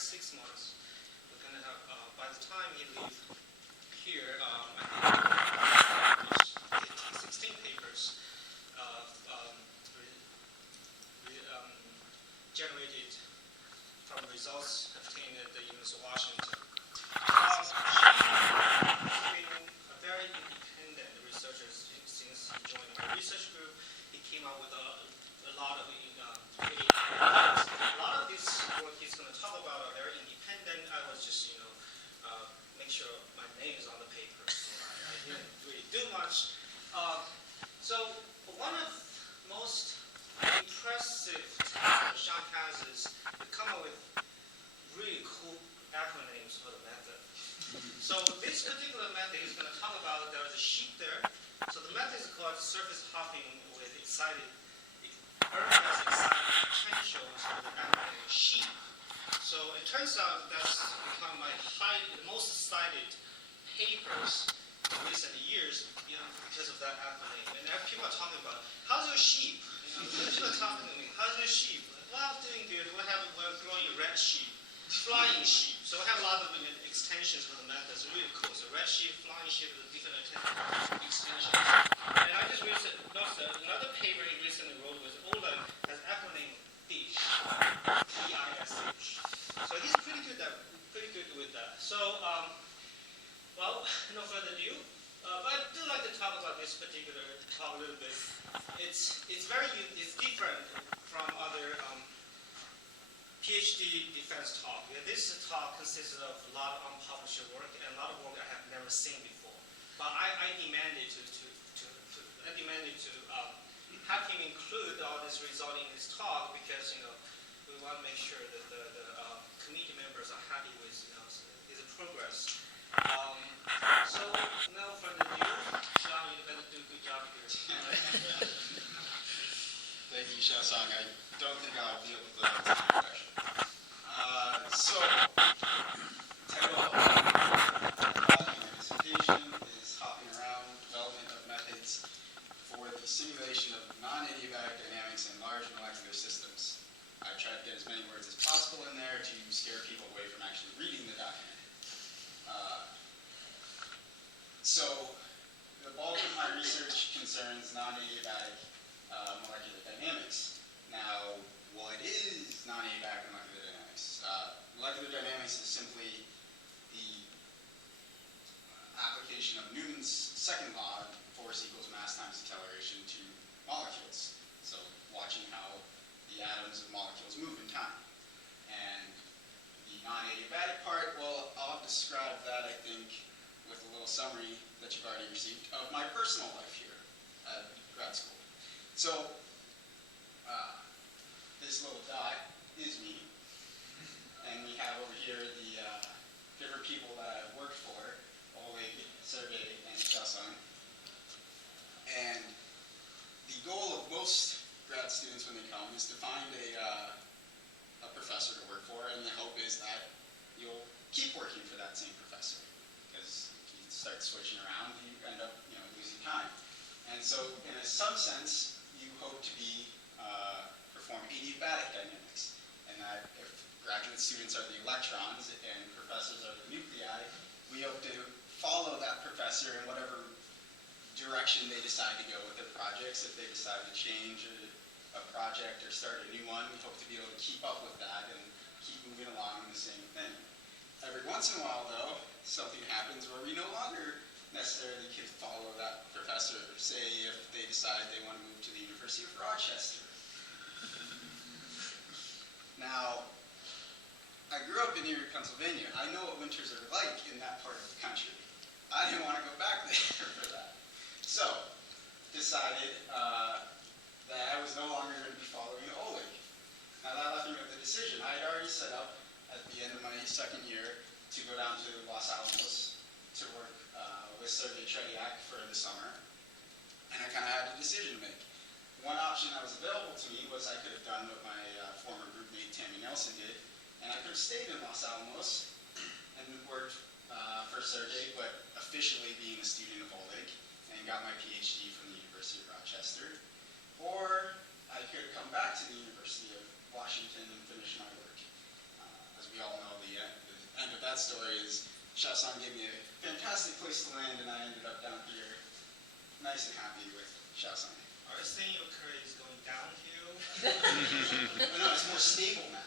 like 6 months. We're going to have, by the time he leaves here, I think 16 papers generated from results obtained at the University of Washington. She's been a very independent researcher since he joined our research group. He came up with a lot of really ideas. A lot of this work he's going to talk about are very independent. I was just, make sure my name is on the paper. So I didn't really do much. So one of the most impressive tasks Sean has is to come up with really cool acronyms for the method. So this particular method is going to talk about, there's a sheet there. So the method is called surface hopping with excited potentials for the acronym sheet. So it turns out that's become my most cited papers in recent years because of that acronym. And people are talking about, how's your sheep? People are talking to me, how's your sheep? Well, doing good. We're growing red sheep, flying sheep. So we have a lot of extensions for the method. It's really cool. So red sheep, flying sheep, the different extensions. And I just noticed another paper he recently wrote was Oleg has acronym DISH, D-I-S-H. So he's pretty good with that. So, well, no further ado. But I do like to talk about this particular talk a little bit. It's different from other PhD defense talk. This talk consists of a lot of unpublished work and a lot of work I have never seen before. But I demanded to have him include all this result in his talk because we want to make sure that the committee members are happy with his progress. So no further ado, Sean, you better do a good job here. Thank you, Xiaosang. I don't think I'll be able to answer your question. So, title of my dissertation is Hopping Around Development of Methods for the Simulation of Non-Adiabatic Dynamics in Large Molecular Systems. I tried to get as many words as possible in there to scare people away from actually reading the document. So, the bulk of my research concerns non-adiabatic molecular dynamics. Now, what is non-adiabatic molecular dynamics? Molecular dynamics is simply the application of Newton's second law, force equals mass times acceleration, to molecules. So, watching how the atoms of molecules move in time. And the non-adiabatic part, well, I'll describe that, I think, with a little summary that you've already received of my personal life here at grad school. So, this little dot is me, and we have over here the different people that I've worked for, Oleg, Sergey, and Xiaosang. And the goal of most grad students when they come is to find a professor to work for, and the hope is that you'll keep working for that same professor. Because if you start switching around, you end up losing time. And so, in some sense, you hope to perform adiabatic dynamics. And that if graduate students are the electrons and professors are the nuclei, we hope to follow that professor in whatever direction they decide to go with their projects. If they decide to change a project or start a new one, we hope to be able to keep up with that and keep moving along in the same thing. Every once in a while, though, something happens where we no longer necessarily can follow that professor, say if they decide they want to move to the University of Rochester. Now, I grew up in Erie, Pennsylvania. I know what winters are like in that part of the country. I didn't want to go back there for that. So, decided that I was no longer going to be following Oleg. Now, that left me with a decision. I had already set up at the end of my second year to go down to Los Alamos to work with Sergey Tretiak for the summer. And I kind of had a decision to make. One option that was available to me was I could have done what my former group mate Tammy Nelson did, and I could have stayed in Los Alamos and worked for Sergey, but officially being a student of Oleg, and got my PhD from the University of Rochester. Or I could come back to the University of Washington and finish my work. As we all know, story is Shaosan gave me a fantastic place to land, and I ended up down here, nice and happy with Shaosan. Are you saying your career is going downhill? But no, it's more stable now.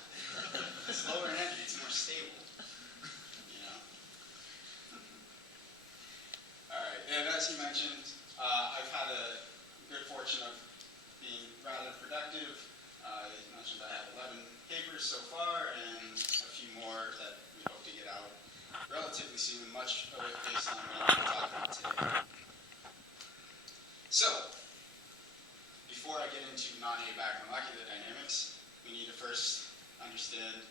It's lower energy, it's more stable. You know? Alright, and as you mentioned, I've had a good fortune of being rather productive. You mentioned I have 11 papers so far, and a few more that we hope to get out relatively soon, much of it based on what I'm going to talk about today. So, before I get into non-ABAC molecular dynamics, we need to first understand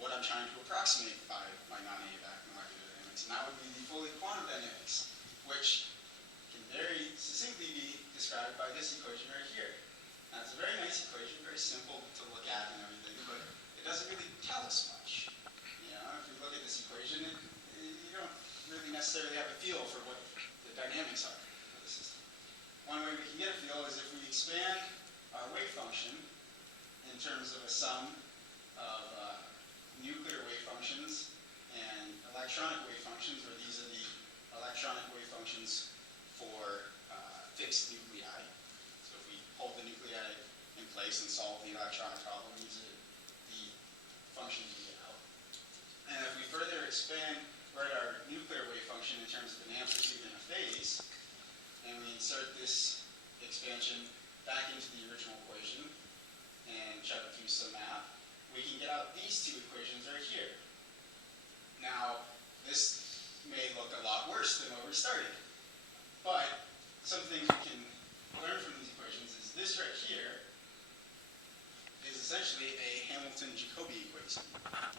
what I'm trying to approximate by my non-ABAC molecular dynamics, and that would be the fully quantum dynamics, which can very succinctly be described by this equation right here. Now, it's a very nice equation, very simple to look at and everything, but it doesn't really tell us much. You know, if you look at this equation, you don't really necessarily have a feel for what the dynamics are of the system. One way we can get a feel is if we expand our wave function in terms of a sum of nuclear wave functions and electronic wave functions, where these are the electronic wave functions for fixed nuclei. So if we hold the nuclei in place and solve the electronic problem, these are the functions we get out. And if we further expand, write our nuclear wave function in terms of an amplitude and a phase, and we insert this expansion back into the original equation and check it through some math, we can get out these two equations right here. Now, this may look a lot worse than where we started, but something we can learn from these equations is this right here is essentially a Hamilton-Jacobi equation,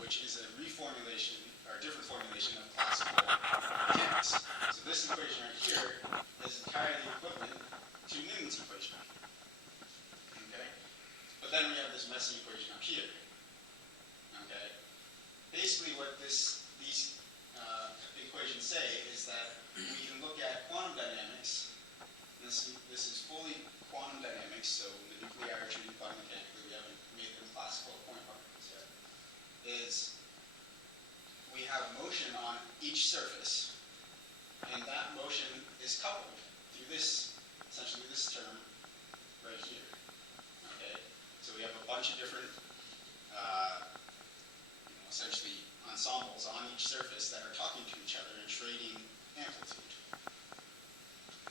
which is a reformulation, or a different formulation of classical mechanics. So this equation right here is entirely equivalent to Newton's equation. Okay? But then we have this messy equation up here. Okay? Basically what these equations say is that we can look at quantum dynamics. This is fully quantum dynamics, so the nuclei are treated quantum mechanically. We haven't made them classical point particles yet. Is we have motion on each surface, and that motion is coupled through this, essentially this term right here. Okay? So we have a bunch of different, essentially ensembles on each surface that are talking to each other and trading amplitude.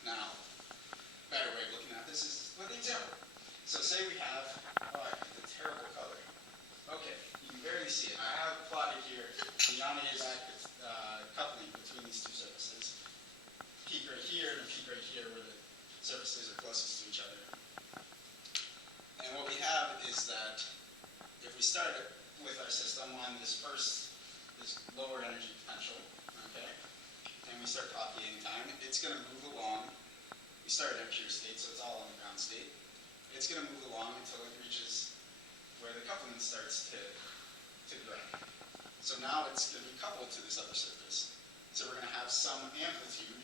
Now, a better way of looking at this is with an example. So say we have, oh, I picked a terrible color. Okay, you can barely see it. I have plotted here the non-ABAC coupling between these two surfaces. Peak right here and a peak right here where the surfaces are closest to each other. And what we have is that if we start with our system on this lower energy potential, okay, and we start propagating time, it's going to move along. We started at pure state, so it's all on the ground state. It's going to move along until it reaches where the coupling starts to grow. So now it's going to be coupled to this other surface. So we're going to have some amplitude,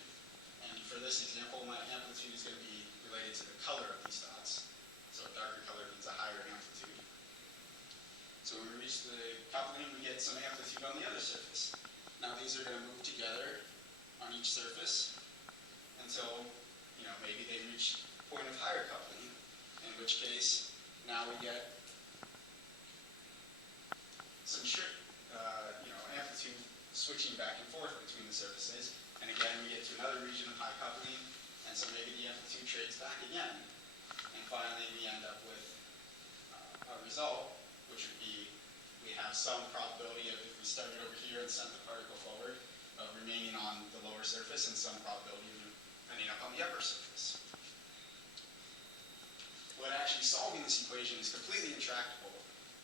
and for this example, my amplitude is going to be related to the color of these dots. So a darker color means a higher amplitude. So when we reach the coupling, we get some amplitude on the other surface. Now these are going to move together on each surface until, maybe they reach a point of higher coupling, in which case now we get some amplitude switching back and forth between the surfaces. And again, we get to another region of high coupling, and so maybe the amplitude trades back again. And finally, we end up with a result, which would be we have some probability of, if we started over here and sent the particle forward, of remaining on the lower surface, and some probability of ending up on the upper surface. But actually solving this equation is completely intractable,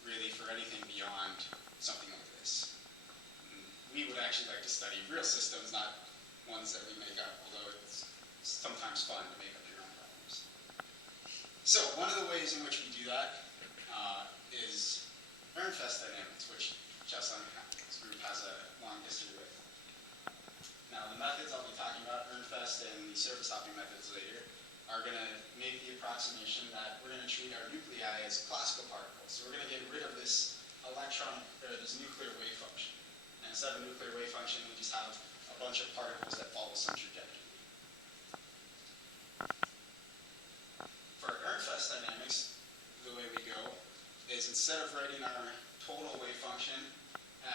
really, for anything beyond something like this. We would actually like to study real systems, not ones that we make up, although it's sometimes fun to make up your own problems. So one of the ways in which we do that is Ehrenfest dynamics, which Shaosan's group has a long history with. Now the methods I'll be talking about, Ehrenfest and the surface hopping methods later, are going to make the approximation that we're going to treat our nuclei as classical particles. So we're going to get rid of this this nuclear wave function and instead of a nuclear wave function, we just have a bunch of particles that follow some trajectory. For Ehrenfest dynamics, the way we go is instead of writing our total wave function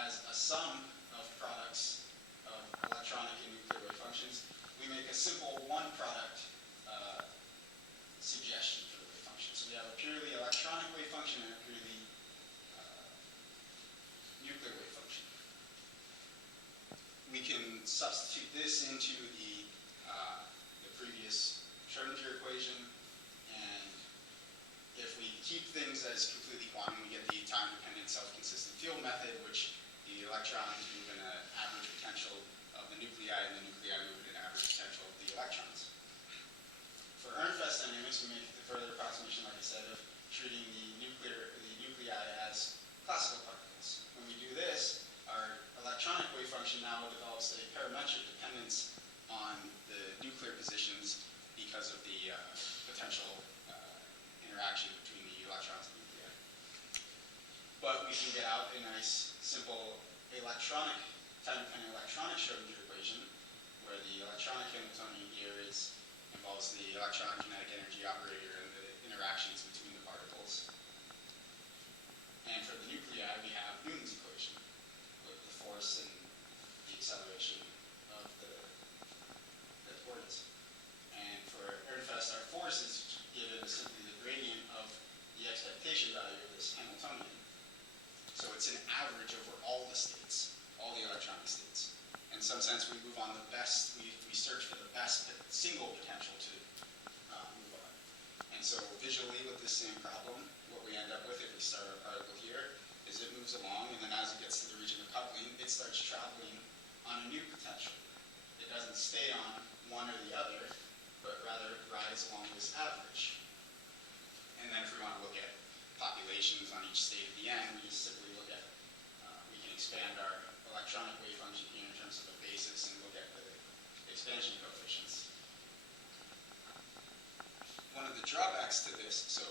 as a sum of products of electronic and nuclear wave functions, we make a simple one product suggestion for the wave function. So we have a purely electronic wave function and a purely nuclear wave function. We can substitute this into the previous Schrodinger equation, and if we keep things as completely quantum, we get the time-dependent self-consistent field method, which the electrons move in an average potential of the nuclei, and the nuclei move in an average potential of the electrons. For Ehrenfest dynamics, we make the further approximation, like I said, of treating the nuclei as classical particles. When we do this, our electronic wave function now develops a parametric dependence on the nuclear positions because of the potential interaction between the electrons and nuclei. But we can get out a nice, simple time-dependent electronic Schrodinger equation, where the electronic Hamiltonian here involves the electron kinetic energy operator and the interactions between the particles. And for the nuclei, we have Newton's equation, with the force and the acceleration of the coordinates. And for Ehrenfest, our force is given as simply the gradient of the expectation value of this Hamiltonian. So it's an average over all the states, all the electronic states. In some sense, we move on the best, we search for the best single potential to move on. And so visually with this same problem, what we end up with if we start our particle here is it moves along, and then as it gets to the region of coupling, it starts traveling on a new potential. It doesn't stay on one or the other, but rather it rides along this average. And then if we want to look at populations on each state at the end, we just simply look at, we can expand our electronic wave function here in terms of the basis and look at the expansion coefficients. One of the drawbacks to this, so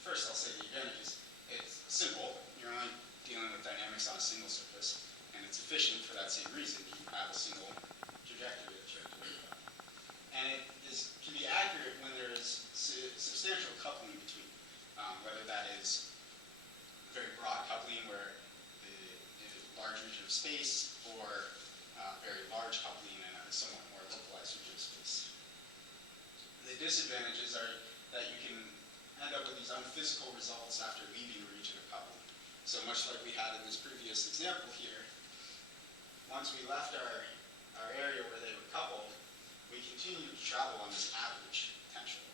first I'll say the advantages. It's simple. You're only dealing with dynamics on a single surface, and it's efficient for that same reason. You have a single trajectory that you're doing. And it can be accurate when there is substantial coupling between, whether that is very broad coupling where the large region of space, or very large coupling in a somewhat more localized region of space. The disadvantages are that you can end up with these unphysical results after leaving the region of coupling. So much like we had in this previous example here, once we left our area where they were coupled, we continued to travel on this average potential,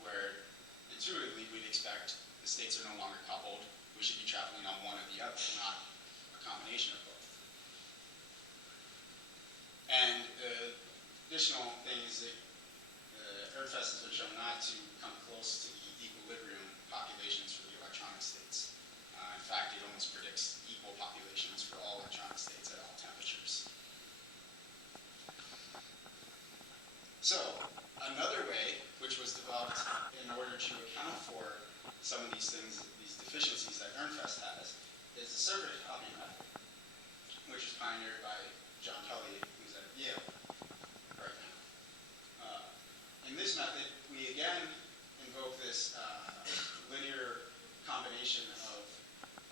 where intuitively we'd expect the states are no longer coupled, we should be traveling on one or the other, not a combination of both. And additional thing is that Ehrenfest has been shown not to come close to the equilibrium populations for the electronic states. In fact, it almost predicts equal populations for all electronic states at all temperatures. So, another way, which was developed in order to account for some of these things, these deficiencies that Ehrenfest has, is the survey copy method, which is pioneered by John Kelly, who's at Yale right now. In this method, we again invoke this linear combination of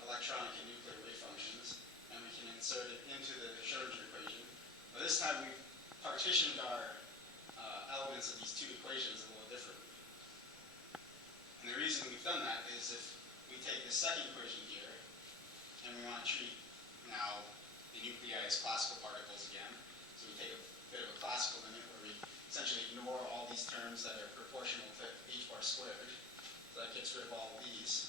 electronic and nuclear wave functions, and we can insert it into the Schrodinger equation. But this time we've partitioned our elements of these two equations a little differently. And the reason we've done that is if we take the second equation here, and we want to treat now the nuclei as classical particles again, so we take a bit of a classical limit where we essentially ignore all these terms that are proportional to h bar squared, so that gets rid of all of these.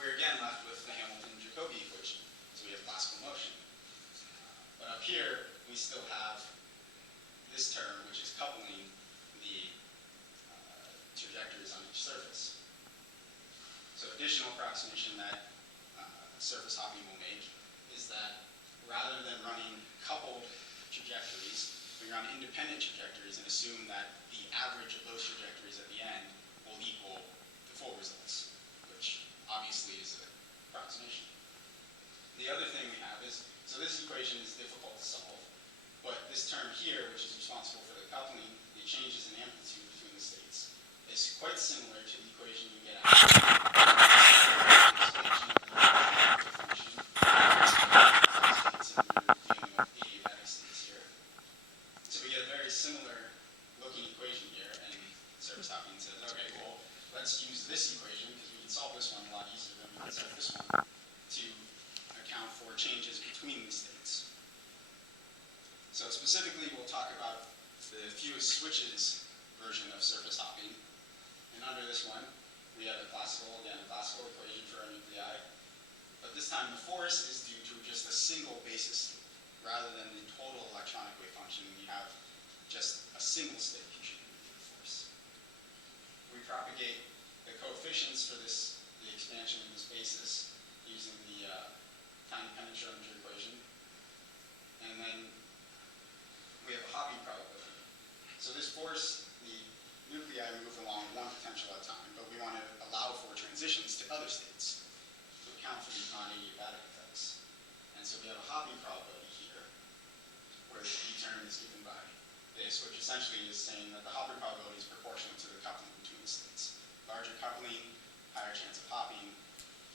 We're again left with the Hamilton-Jacobi equation, so we have classical motion. But up here, we still have this term, which is coupling the trajectories on each surface. So additional approximation that surface hopping will make is that rather than running coupled trajectories, we run independent trajectories and assume that the average of those trajectories at the end will equal the full results, which obviously is an approximation. The other thing we have is, so this equation is difficult to solve, but this term here, which is responsible for the coupling, the changes in amplitude between the states, is quite similar to the equation you get out of the expansion of the wave function. States, and we're dealing with adiabatic states here. So we get a very similar looking equation here, and surface hopping says, okay, well, let's use this equation because we can solve this one a lot easier than we can solve this one to account for changes between the states. So specifically, we'll talk about the fewest switches version of surface hopping. And under this one, we have a classical equation for our nuclei. But this time, the force is due to just a single basis state. Rather than the total electronic wave function, we have just a single state contributing to the force. We propagate the coefficients for this, the expansion of this basis using the tiny-dependent equation. And then we have a hopping probability. So this force, the nuclei move along one potential at a time, but we want to allow for transitions to other states to account for these non-adiabatic effects. And so we have a hopping probability here, where the D term is given by this, which essentially is saying that the hopping probability is proportional to the coupling between the states. Larger coupling, higher chance of hopping.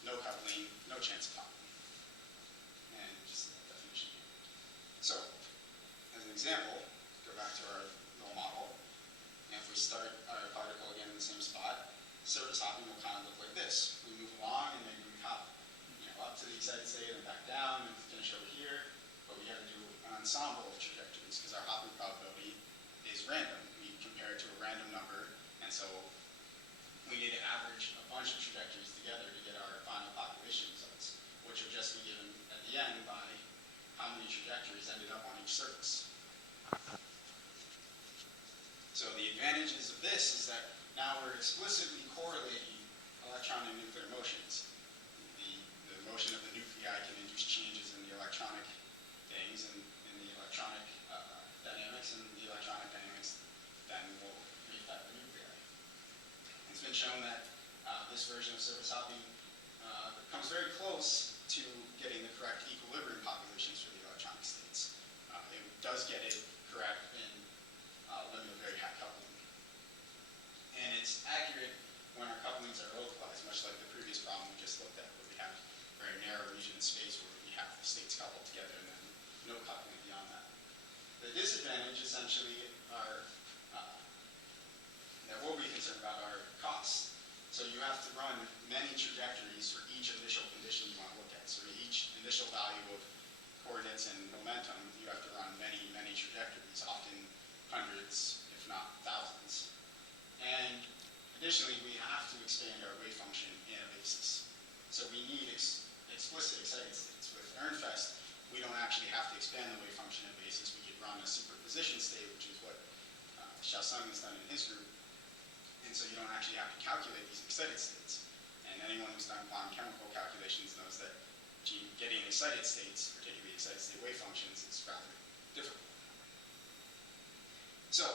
No coupling, no chance of hopping. And just that definition here. So, as an example, go back to our little model. And if we start our particle again in the same spot, surface hopping will kind of look like this. We move along and then we hop, up to the excited state and back down and finish over here. But we have to do an ensemble of trajectories because our hopping probability is random. We compare it to a random number, and so we need to average a bunch of trajectories together to get our final population results, which will just be given at the end by how many trajectories ended up on each surface. So the advantages of this is that now we're explicitly correlating electron and nuclear motions. The motion of the nuclei can induce changes in the electronic things and in the electronic dynamics, and the electronic dynamics then will affect the nuclei. It's been shown that this version of surface hopping comes very close to getting the correct equilibrium populations for the electronic states. It does get it correct in limit of very high coupling. And it's accurate when our couplings are localized, much like the previous problem we just looked at, where we have a very narrow region of space where we have the states coupled together and then no coupling beyond that. The disadvantage essentially are, that we'll be concerned about, are costs. So you have to run many trajectories for each initial condition you want to look at. So each initial value of coordinates and momentum, you have to run many, many trajectories, often hundreds, if not thousands. And additionally, we have to expand our wave function in a basis. So we need explicit excited states. With EarnFest, we don't actually have to expand the wave function in a basis. We could run a superposition state, which is what Xiaoseng has done in his group. And so you don't actually have to calculate these excited states. And anyone who's done quantum chemical calculations knows that getting excited states, particularly excited state wave functions, is rather difficult. So,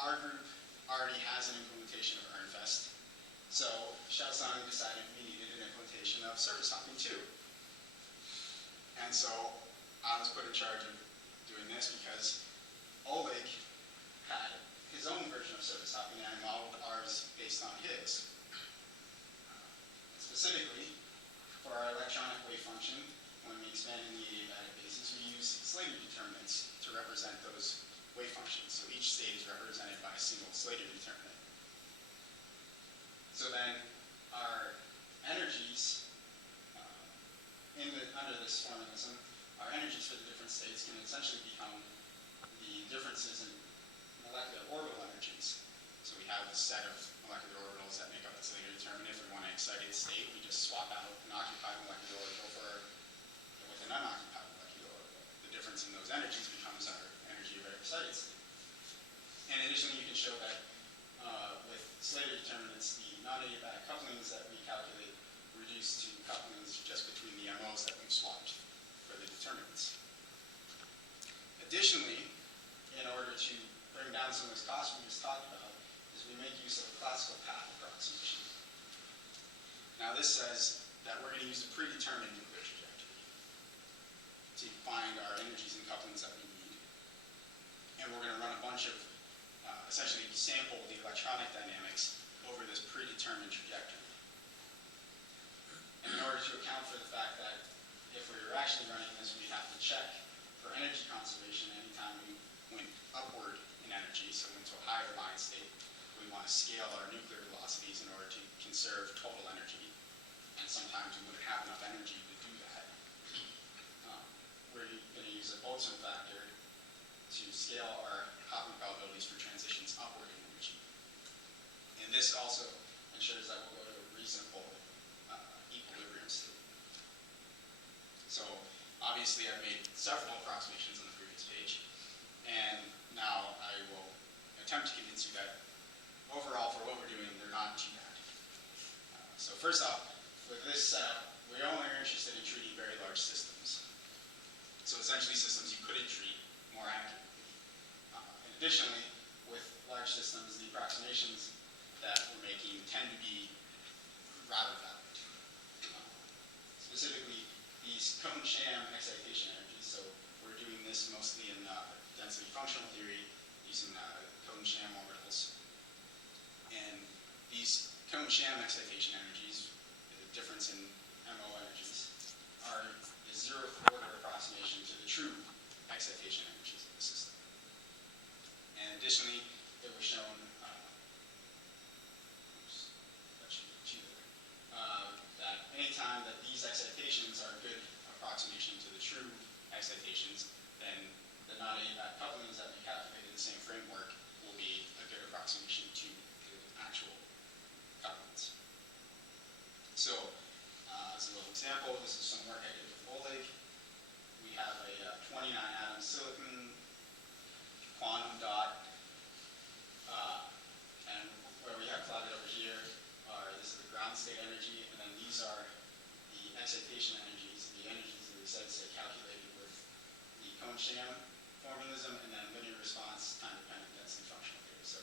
our group already has an implementation of EarnFest. So, Xiaoseng decided we needed an implementation of surface hopping too. And so, I was put in charge of doing this because Oleg had his own version of surface hopping, and I modeled ours based on his. Specifically, for our electronic wave function, when we expand in the adiabatic basis, we use Slater determinants to represent those wave functions. So each state is represented by a single Slater determinant. So then our energies, under this formalism, our energies for the different states can essentially become the differences in molecular orbital energies. So we have a set of molecular orbitals that make up the Slater determinant. If we want an excited state, we just swap out an occupied molecular orbital with an unoccupied molecular orbital. The difference in those energies becomes our energy of our excited state. And additionally, you can show that with Slater determinants, the non-adiabatic couplings that we calculate reduce to couplings just between the MOs that we've swapped for the determinants. Additionally, in order to bring down some of those costs we just talked about, is we make use of a classical path approximation. Now this says that we're going to use a predetermined nuclear trajectory to find our energies and couplings that we need. And we're going to run a bunch of, essentially sample the electronic dynamics over this predetermined trajectory. And in order to account for the fact that if we were actually running this, we'd have to check for energy conservation anytime we went upward in energy, so went to a higher line state. We want to scale our nuclear velocities in order to conserve total energy. And sometimes we wouldn't have enough energy to do that. We're going to use a Boltzmann factor to scale our coupling probabilities for transitions upward in energy. And this also ensures that we'll go to a reasonable equilibrium state. So obviously I've made several approximations on the previous page, and now I will attempt to convince you that overall for what we're doing, they're not too bad. So first off, with this setup, we only are interested in treating very large systems. So essentially systems you couldn't treat more accurately. And additionally, with large systems, the approximations that we're making tend to be rather valid. Specifically, these cone-sham excitation energies. So we're doing this mostly in density functional theory using cone-sham orbitals. And these cone-sham excitation energies, the difference in MO energies, are the zeroth order approximation to the true excitation energies of the system. And additionally, it was shown that anytime that these excitations are a good approximation to the true excitations, then the non-adiabatic couplings that we calculated in the same framework will be a good approximation to the actual couplings. So, as a little example, this is some work I did with Oleg. We have a 29-atom silicon quantum dot, and where we have plotted over here this is the ground state energy, and then these are the excitation energies, the energies of the excited state calculated with the cone-sham formalism, and then linear response time-dependent density functional theory. So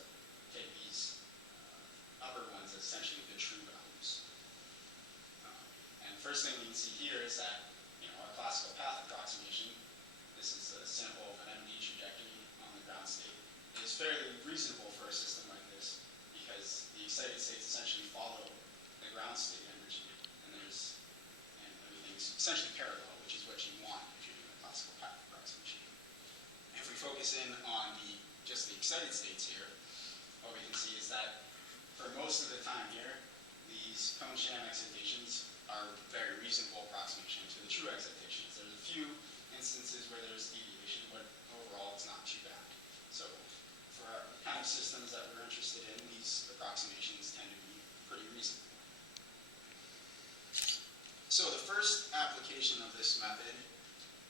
take these upper ones as essentially the true values. And first thing we can see here is that our classical path approximation, this is a sample of an MD trajectory on the ground state, is fairly reasonable for a system like this because the excited states essentially follow the ground state energy, and everything's essentially parallel, which is what you want if you're doing a classical path approximation. And if we focus in on just the excited states here, what we can see is that for most of the time here, these cone-sham excitations are a very reasonable approximation to the true excitations. There's a few instances where there's deviation, but overall it's not too bad. So for our kind of systems that we're interested in, these approximations tend to be pretty reasonable. So the first application of this method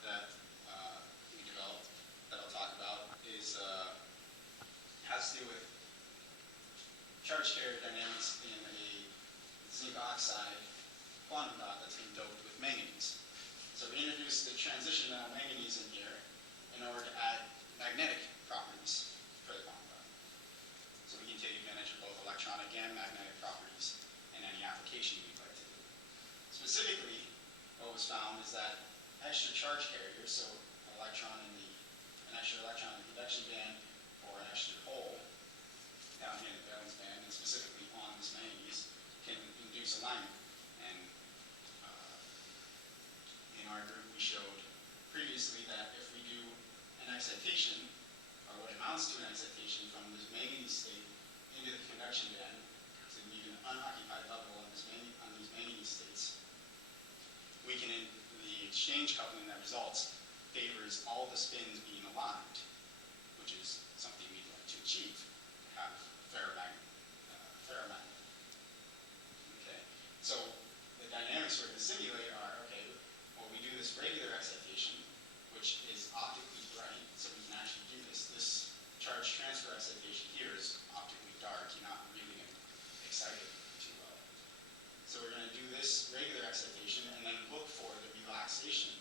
that we developed, that I'll talk about, has to do with charge carrier dynamics in a zinc oxide quantum dot that's been doped with manganese. So we introduced the transition metal manganese in here in order to add magnetic properties for the quantum dot. So we can take advantage of both electronic and magnetic properties in any application we'd like to do. Specifically, what was found is that extra charge carriers, so an extra electron in the conduction band or an extra hole down here in the valence band, and specifically on this manganese, can induce alignment. And in our group, we showed previously that if we do an excitation, or what amounts to an excitation from this manganese state into the conduction band, to leave an unoccupied level on these manganese states, we can, the exchange coupling that results favors all the spins being aligned, which is something we'd like to achieve, have ferromagnet. Okay, so the dynamics we're going to simulate are, okay, well, we do this regular excitation, which is optically bright, so we can actually do this. This charge transfer excitation here is optically dark. You're not really going to excite it too well. So we're going to do this regular excitation and then look for the relaxation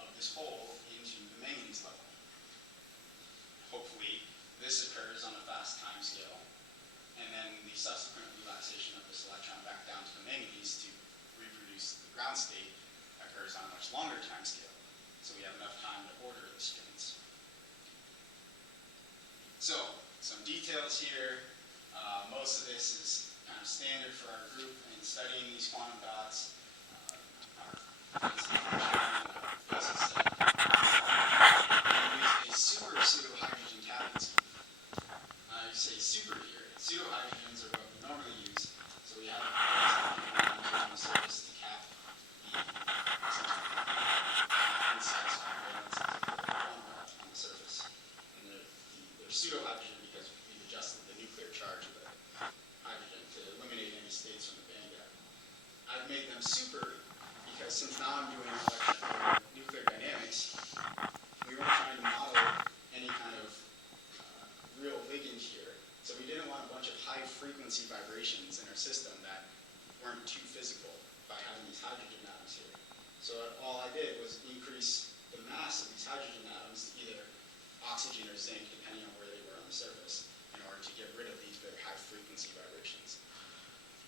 of this hole into the manganese level. Hopefully, this occurs on a fast time scale, and then the subsequent relaxation of this electron back down to the manganese to reproduce the longer time scale, so we have enough time to order the spins. So, some details here. Most of this is kind of standard for our group in studying these quantum dots. We use a super pseudo-hydrogen tapping scheme. I say super here. Pseudo-hydrogens are what we normally use, so we have on the surface to cap the insides on the surface. And they're pseudo-hydrogen because we've adjusted the nuclear charge of the hydrogen to eliminate any states from the band gap. I've made them super because since now I'm doing nuclear dynamics, we weren't trying to model any kind of real ligand here. So we didn't want a bunch of high-frequency vibrations in our system that weren't too physical by having these hydrogen atoms here. So all I did was increase the mass of these hydrogen atoms to either oxygen or zinc, depending on where they were on the surface, in order to get rid of these very high-frequency vibrations.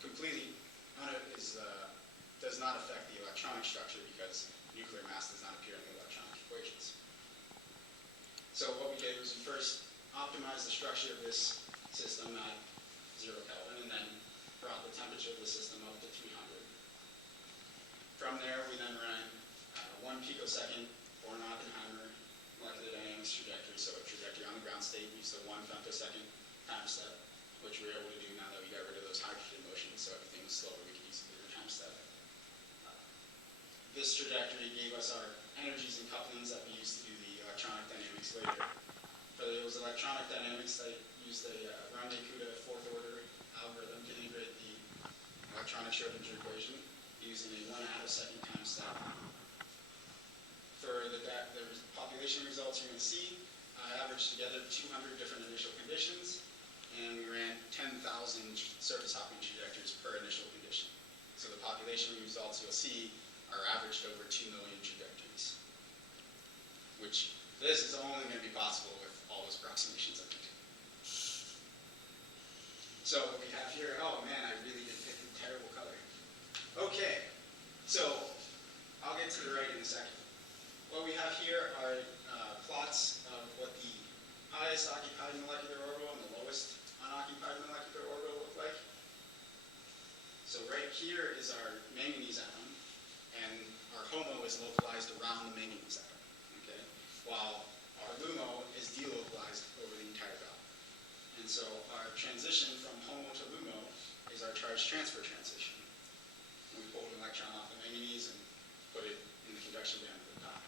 Completely does not affect the electronic structure because nuclear mass does not appear in the electronic equations. So what we did was we first optimized the structure of this system at 0 Kelvin and then brought the temperature of the system up to 300. From there, we then ran 1 picosecond Born Oppenheimer molecular dynamics trajectory, so a trajectory on the ground state, we used the 1 femtosecond time step, which we were able to do now that we got rid of those hydrogen motions, so everything was slower, we could use a bigger time step. This trajectory gave us our energies and couplings that we used to do the electronic dynamics later. For those electronic dynamics, I used a Ramday-Kuda fourth order algorithm to integrate the electronic Schrodinger equation using a 1 attosecond time step. For the population results you're going to see, I averaged together 200 different initial conditions, and we ran 10,000 surface hopping trajectories per initial condition. So the population results you'll see are averaged over 2 million trajectories, which this is only going to be possible with all those approximations I did. So what we have here, oh man, I really did pick a terrible color. Okay, so I'll get to the right in a second. What we have here are plots of what the highest occupied molecular orbital and the lowest unoccupied molecular orbital look like. So right here is our manganese atom, and our HOMO is localized around the manganese atom, okay? While our LUMO is delocalized over the entire dot. And so our transition from HOMO to LUMO is our charge transfer transition. We pull an electron off the manganese and put it in the conduction band at the top.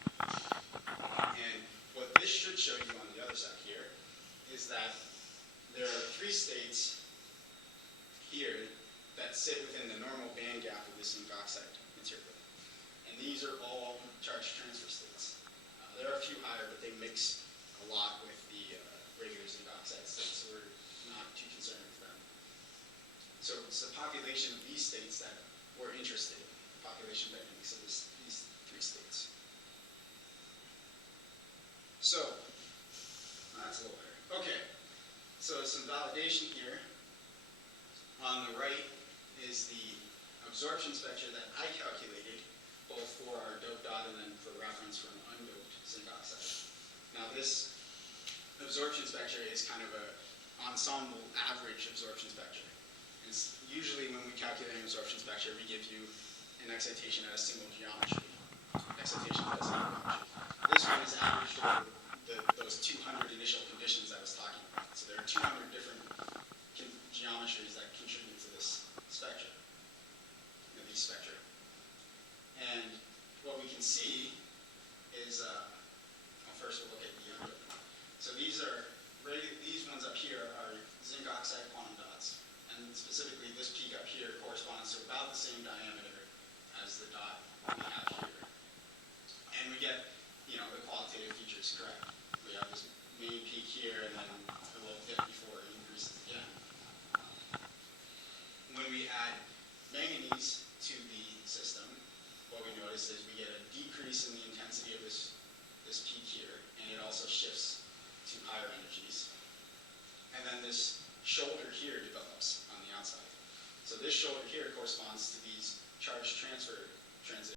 And what this should show you on the other side here is that there are 3 states here that sit within the normal band gap of this zinc oxide material. And these are all charge transfer states. There are a few higher, but they mix a lot with the regular zinc oxide states, so we're not too concerned with them. So it's the population of these states that we're interested in, the population dynamics of these 3 states. So, that's a little better. Okay, so some validation here. On the right is the absorption spectra that I calculated, both for our doped dot and then for reference from undoped zinc oxide. Now this absorption spectra is kind of an ensemble average absorption spectra. It's usually when we calculate an absorption spectra, we give you an excitation at a single geometry. Excitation at a single geometry. This one is averaged over those 200 initial conditions I was talking about. So there are 200 different geometries that contribute to this spectrum, these spectra. And what we can see is, first we'll look at the undoped one. So these ones up here are zinc oxide quantum dots. And specifically this peak up here corresponds to about the same diameter as the dot we have here. And we get, the qualitative features correct. We have this main peak here and then a little dip before it increases again. When we add manganese to the system, what we notice is we get a decrease in the intensity of this peak here, and it also shifts to higher energies. And then this shoulder here develops on the outside. So this shoulder here corresponds to these charge transfer transitions.